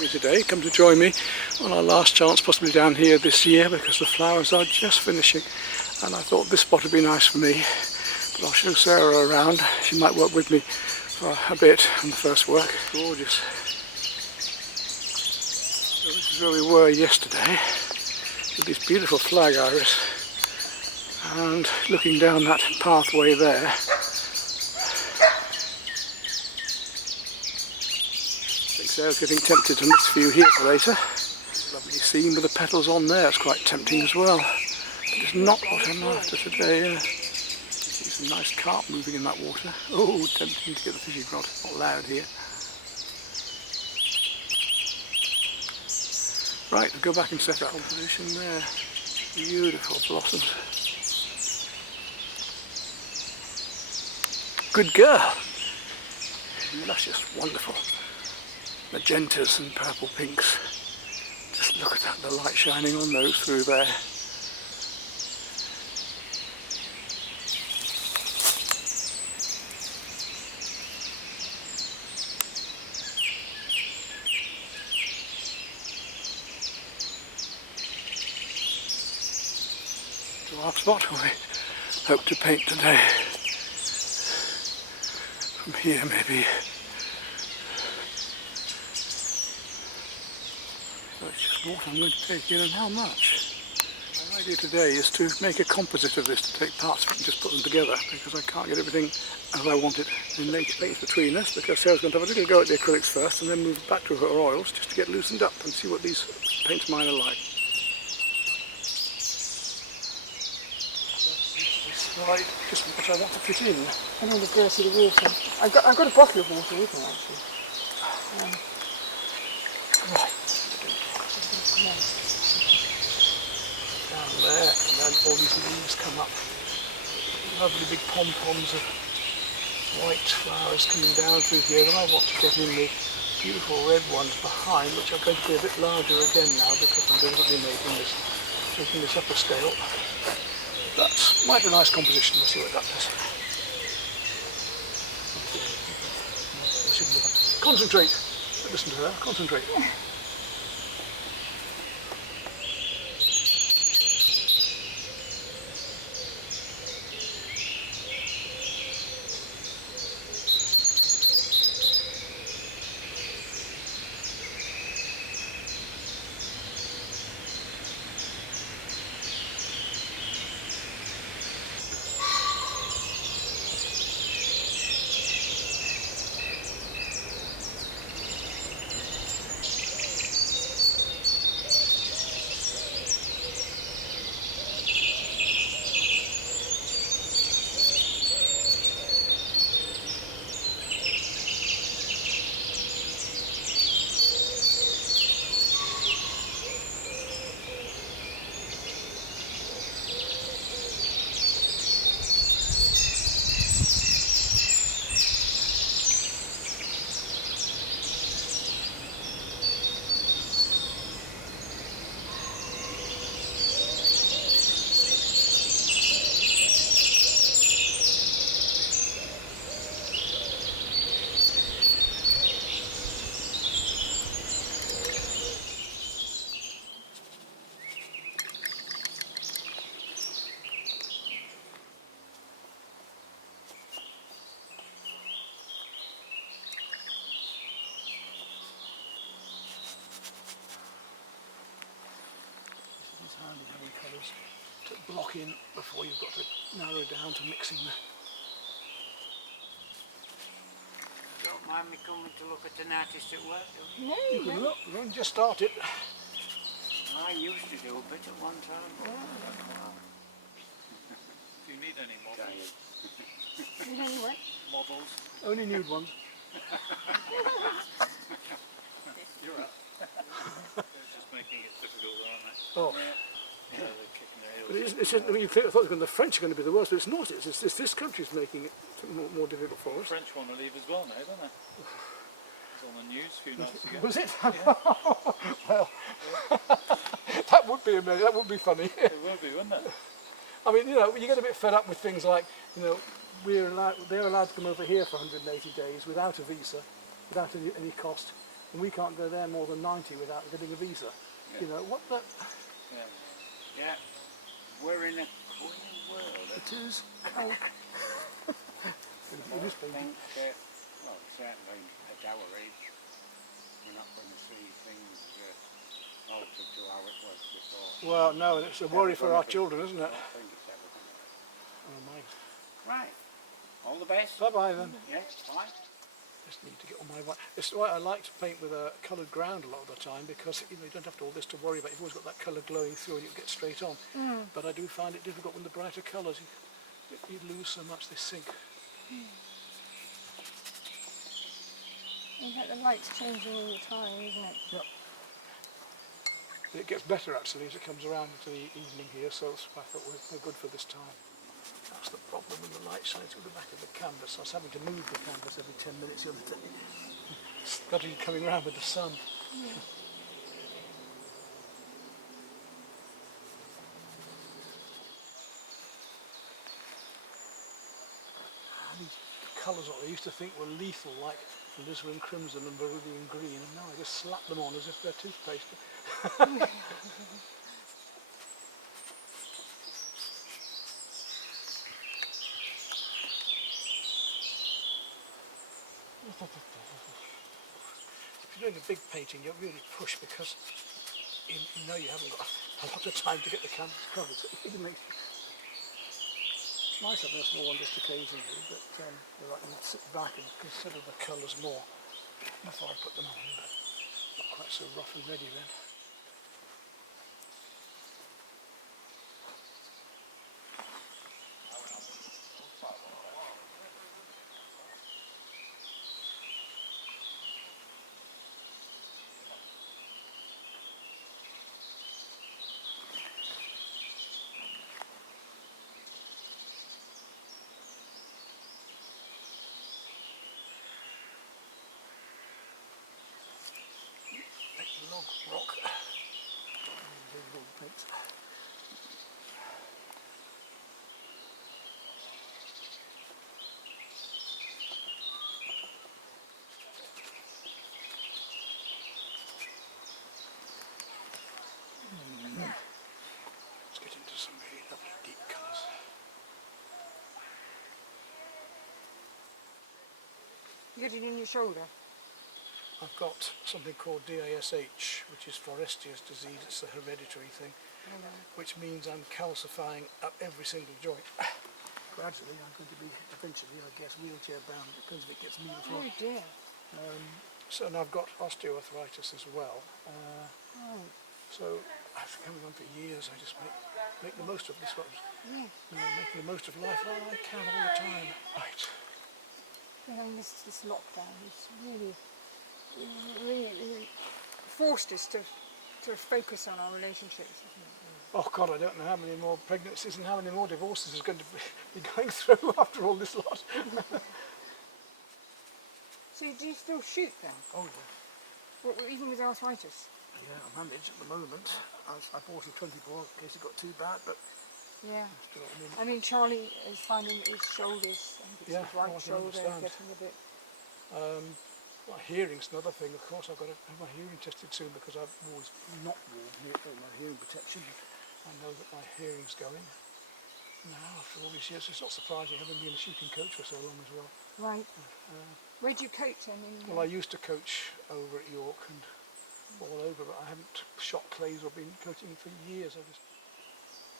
with me today, come to join me on our last chance possibly down here this year because the flowers are just finishing, and I thought this spot would be nice for me, but I'll show Sarah around. She might work with me for a bit on the first work. Gorgeous. So this is where we were yesterday with these beautiful flag iris, and looking down that pathway there, Sarah's getting tempted to mix view here for later. Lovely scene with the petals on there, it's quite tempting as well. But it's not what I'm after today. See some nice carp moving in that water. Oh, tempting to get the fishing rod, not loud here. Right, we'll go back and set up composition there. Beautiful blossoms. Good girl. Luscious, wonderful. Magentas and purple pinks. Just look at that, the light shining on those through there. To our spot where we hope to paint today. From here maybe. It's just water I'm going to take in, and how much? My idea today is to make a composite of this, to take parts of it and just put them together, because I can't get everything as I want it in late space between us, because Sarah's going to have a little go at the acrylics first and then move back to her oils just to get loosened up and see what these paints of mine are like. Right, just what I want to fit in. I know the grass of the water. I've got a bottle of water with me actually. Right. Down there, and then all these leaves come up. Lovely big pom-poms of white flowers coming down through here. Then I want to get in the beautiful red ones behind, which are going to be a bit larger again now because I'm deliberately taking this up a scale. That might be a nice composition. We'll see what that does. Concentrate. Listen to her. Concentrate. Having colours to block in before you've got to narrow down to mixing the... Don't mind me coming to look at an artist at work, do you? No, You can look, we've only just started. I used to do a bit at one time. Do you need any models? Anyway. Models? Only nude ones. You're right. They're just making it difficult, aren't they? Oh. Yeah, they're kicking their heels. But it's, I mean, you thought the French are going to be the worst, but it's not. It's this country's making it more difficult for The us. French want to leave as well now, don't they? It was on the news a few nights ago. Was it? Yeah. Well, that would be amazing. That would be funny. It will be, wouldn't it? I mean, you know, you get a bit fed up with things like, you know, they're allowed to come over here for 180 days without a visa, without any cost, and we can't go there more than 90 without getting a visa. Yeah. You know, what the... Yeah. Yeah. We're in a queer world. It is. Oh. It is I painting. think, well, certainly at our age, we're not going to see things altered to how it was before. Well, no, and it's a worry for our children, isn't I it? don't think it's ever going to. Oh, my. Right. All the best. Bye-bye then. Yeah, bye. Just need to get all my white. It's why I like to paint with a coloured ground a lot of the time, because you know you don't have all this to worry about. You've always got that colour glowing through and you get straight on. But I do find it difficult with the brighter colours. You lose so much, they sink. In fact, the light's changing all the time, isn't it? Yep. It gets better actually as it comes around into the evening here, so I thought we're good for this time. That's the problem when the light shines through the back of the canvas. I was having to move the canvas every 10 minutes the other day. Started coming round with the sun. These colours what I used to think were lethal, like alizarin crimson and Viridian green, and now I just slap them on as if they're toothpaste. If you're doing a big painting, you really push because you know you haven't got a lot of time to get the canvas covered. So it makes it's nice having a small one just occasionally, but I can sit back and consider the colours more before I put them on. But not quite so rough and ready then. Log rock. Log paint. Let's get into some really lovely deep colours. You got it in your shoulder? I've got something called DASH, which is Forestier's disease. It's a hereditary thing, which means I'm calcifying up every single joint. Gradually, I'm going to be, eventually, I guess, wheelchair bound because if it gets me before. Oh dear. So now I've got osteoarthritis as well. So after coming on for years, I just make the most of this. Yeah. You know, making the most of life all I can all the time. Right. You know, this lockdown has really forced us to focus on our relationships, isn't it? Oh God, I don't know how many more pregnancies and how many more divorces is going to be going through after all this lot. So do you still shoot then? Oh yeah. Well, even with arthritis? Yeah, I manage at the moment. I bought a 24 in case it got too bad, but Yeah. still, I mean, Charlie is finding his shoulders, I think it's Yeah, his right I can shoulder, understand. getting a bit... my hearing's another thing. Of course, I've got to have my hearing tested soon because I've always not worn my hearing protection. I know that my hearing's going. Now, after all these years, it's not surprising having been a shooting coach for so long as well. Right. Where do you coach then? Well, I used to coach over at York and all over, but I haven't shot clays or been coaching for years.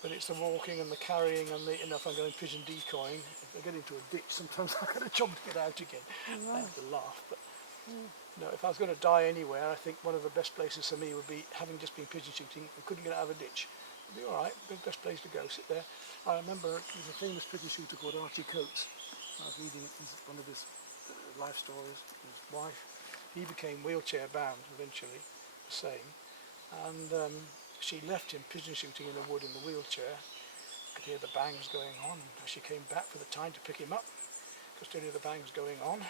But it's the walking and the carrying and the, if I'm going pigeon decoying, if I get into a ditch, sometimes I've got to jump to get out again. I have to laugh, but no, if I was going to die anywhere, I think one of the best places for me would be, having just been pigeon shooting, I couldn't get out of a ditch. It'd be all right, the best place to go, sit there. I remember there's a famous pigeon shooter called Archie Coates. I was reading one of his life stories, his wife. He became wheelchair bound eventually, the same, and she left him pigeon shooting in the wood in the wheelchair. Could hear the bangs going on. As she came back for the time to pick him up, could still hear the bangs going on.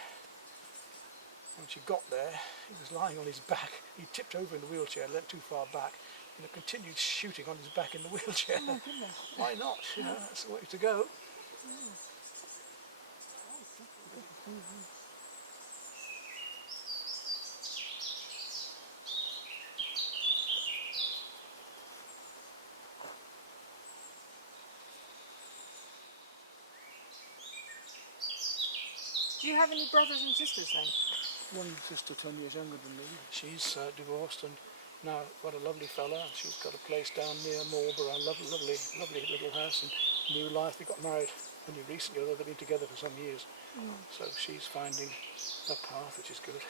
When she got there, he was lying on his back. He tipped over in the wheelchair, leant too far back, and continued shooting on his back in the wheelchair. Oh my goodness. Why not? You know, that's the way to go. you have any brothers and sisters then? One sister 10 years younger than me. She's divorced and now got a lovely fella. She's got a place down near Marlborough, lovely little house and new life. They got married only recently, although they've been together for some years. So she's finding a path, which is good.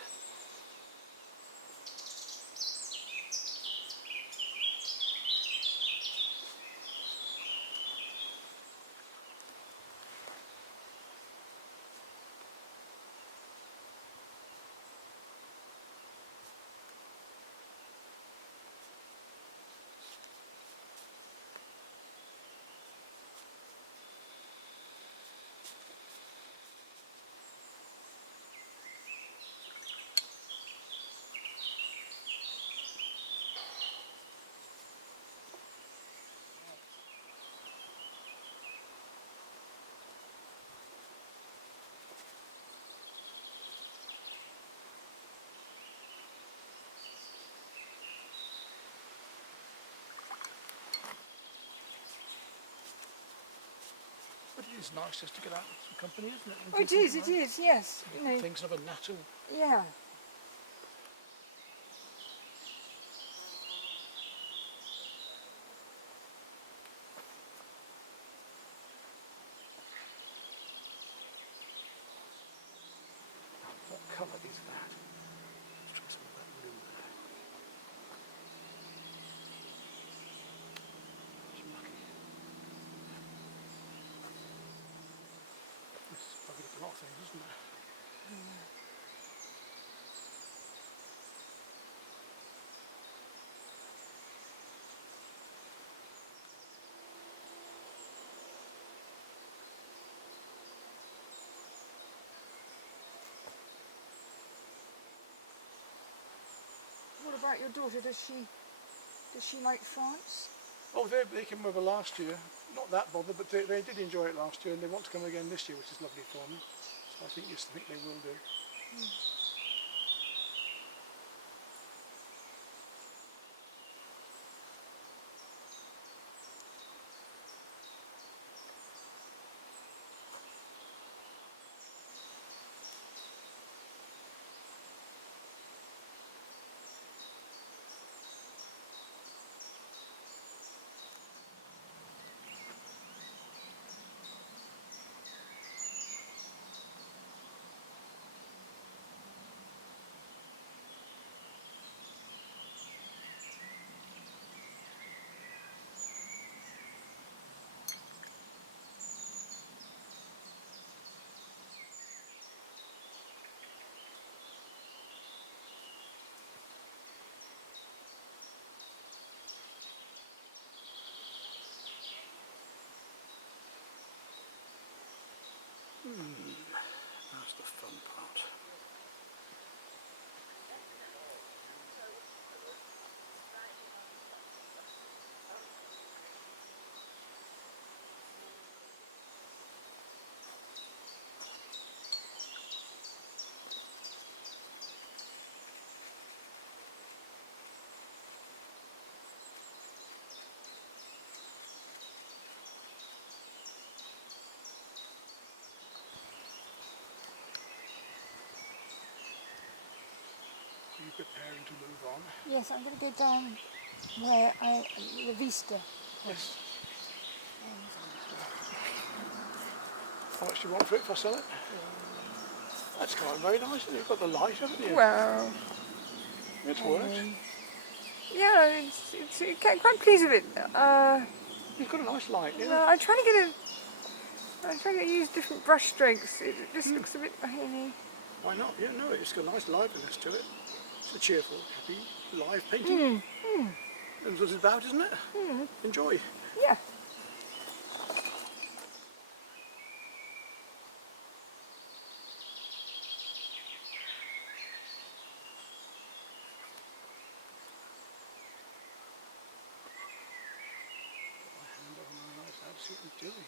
But it is nice just to get out with some company, isn't it? And Oh, do it is, something it is, yes. You know, things of a natural. yeah. What colour is that? Let's try some of that blue there. It's mucky. This is probably a lot of things, isn't it? What about your daughter? Does she like France? Oh, they came over last year. Not that bothered, but they did enjoy it last year, and they want to come again this year, which is lovely for them. So I think they will do. That's the fun part. Are you preparing to move on? Yes, I'm going to go down where the Vista. Yes. How much do you want for it if I sell it? That's quite very nice, isn't it? You've got the light, haven't you? Well, It's worked. yeah, it's quite pleased with it. You've got a nice light, yeah. No, I'm trying to use different brush strokes. It just looks a bit rainy. Why not? Yeah, no, it's got a nice liveliness to it. It's a cheerful, happy, live painting. That's what it's about, isn't it? Enjoy. Yeah. My hand on my eyes, how to see what I'm doing.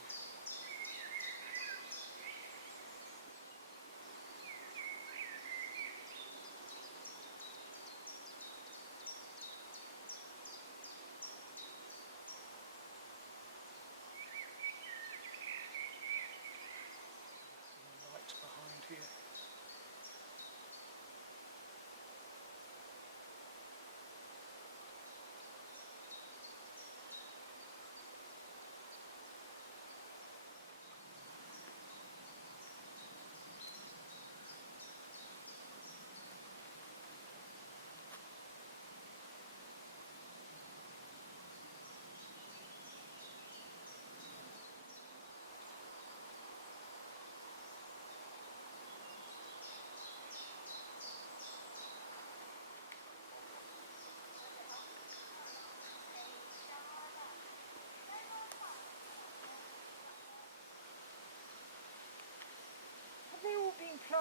The light behind here.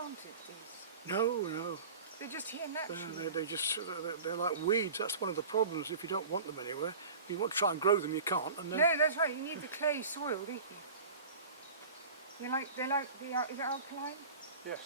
planted, these? No. They're just here naturally. They're like weeds. That's one of the problems. If you don't want them anywhere, you want to try and grow them, you can't. And then No, that's right. You need the clay soil, don't you? They're like the, is it alkaline? yes.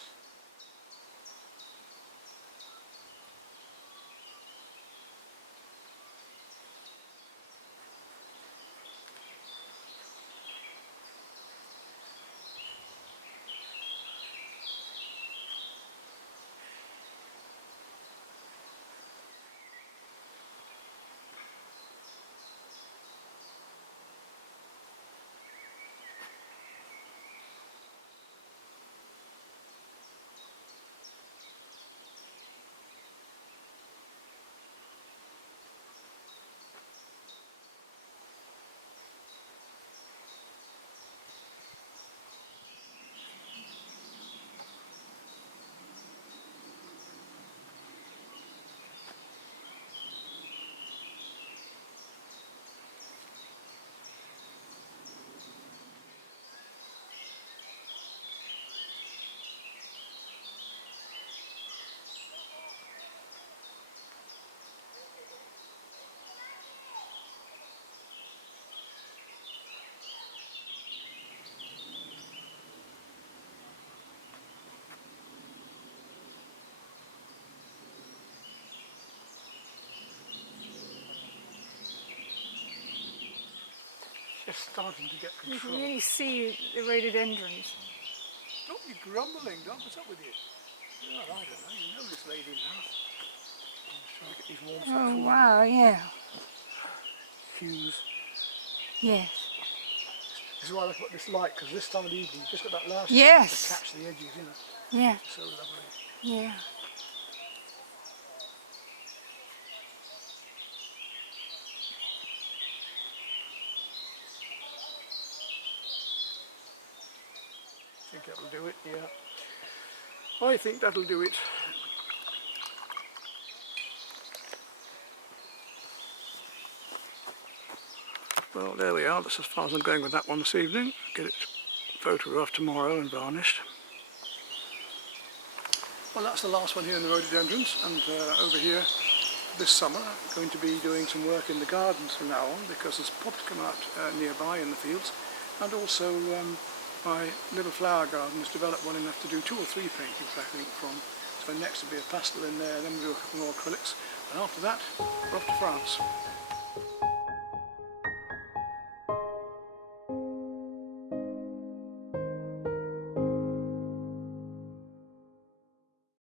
Just starting to get You control. can really see the rhododendrons. Don't be grumbling, Doc. What's up with you? Oh, I don't know. You know this lady now. I'm just trying to get these warms up Oh, for wow, yeah. hues. Yes. This is why I like this light, because this time of the evening, you've just got that last Yes. chance to catch the edges, you know. Yeah, So lovely. yeah. I think that'll do it, yeah. I think that'll do it. Well, there we are. That's as far as I'm going with that one this evening. Get it photographed tomorrow and varnished. Well, that's the last one here in the rhododendrons, and over here this summer I'm going to be doing some work in the gardens from now on, because there's pops come out nearby in the fields, and also my little flower garden has developed well enough to do 2 or 3 paintings, I think, from. So next will be a pastel in there, then we'll do a couple more acrylics, and after that we're off to France.